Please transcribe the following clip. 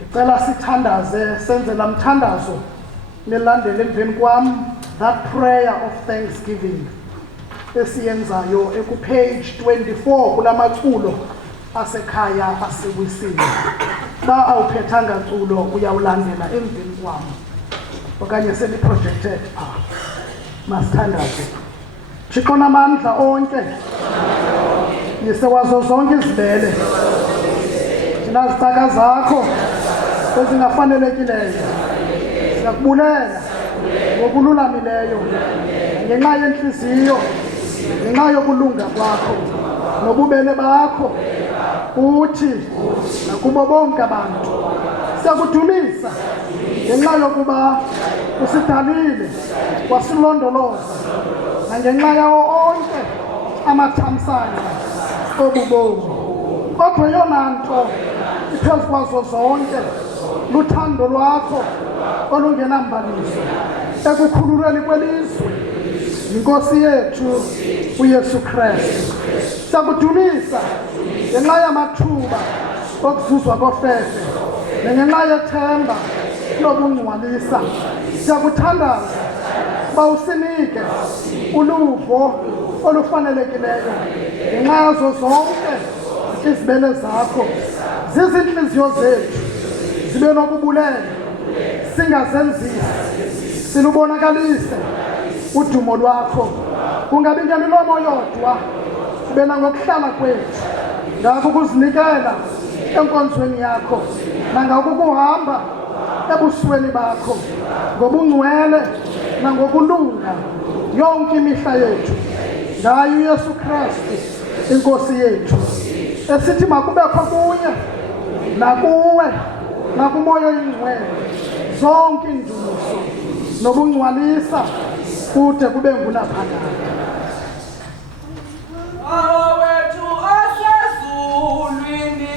Ngicela sithandaze senze lamthandazo nelandele emveni kwami, that prayer of thanksgiving esiyenzayo ekupage 24 kulamaculo asekhaya asewisile. Ba awuphethanga culo uyawulandela emveni kwami okanye seli-projected masithandaze. Thixo namandla onke, yisewazo zonke izibele thina zithaka zakho ezingafanelekileyo, siyakubulela ngokululamileyo ngenxa yenhliziyo, ngenxa yokulunga kwakho nobubele bakho kuthi nakubo bonke abantu. Siyakudumisa ngenxa yokuba usidalile wasilondoloza nangenxa yawo onke amathamsanqa obubomi. Kodwa yona nto iphezu kwazo zonke luthando lwakho olungenambaliso ekukhululweni kwelizwe yiNkosi yethu uYesu Kristu. Siyakudumisa ngenxa yamathuba okuzuzwa kofefe nangenxa yethemba lokungcwalisa. Siyakuthandaza uba usinike uluvo olufanelekileyo ngenxa yazo zonke izibele zakho. Zizinhliziyo zethu zibe nokubulele, singazenzisi, silubonakalise udumo lwakho. Kungabi ngemilomo yodwa, kube nangokuhlala kwethu, ngakho ukuzinikela enkonzweni yakho nangakukuhamba ebusweni bakho ngobungcwele nangokulunga yonke imihla yethu. Ngayo uYesu Kristu iNkosi yethu, esithi makubekho kuye nakuwe nakumoya oyingcwele zonke indumiso nobungcwalisa kude kube ngunaphakade. Awethu asezulwini